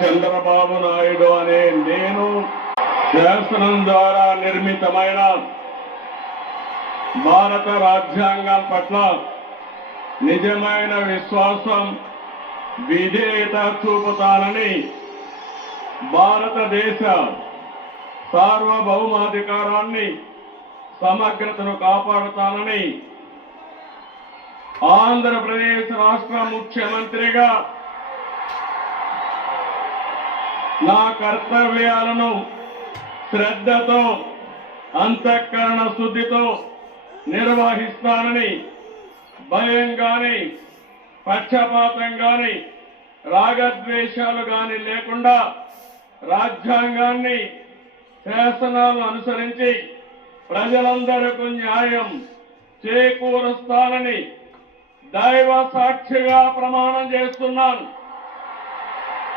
చంద్రబాబు నాయుడు అనే నేను శాసనం ద్వారా నిర్మితమైన భారత రాజ్యాంగం పట్ల నిజమైన విశ్వాసం విధేయత చూపుతానని భారతదేశ సార్వభౌమాధికారాన్ని సమగ్రతను కాపాడుతానని ఆంధ్రప్రదేశ్ రాష్ట్ర ముఖ్యమంత్రిగా నా కర్తవ్యాలను శ్రద్ధతో అంతఃకరణ శుద్ధితో నిర్వహిస్తానని భయం గాని పక్షపాతం గాని రాగద్వేషాలు గాని లేకుండా రాజ్యాంగాన్ని శాసనాలను అనుసరించి ప్రజలందరికీ న్యాయం చేకూరుస్తానని దైవ సాక్షిగా ప్రమాణం చేస్తున్నాను.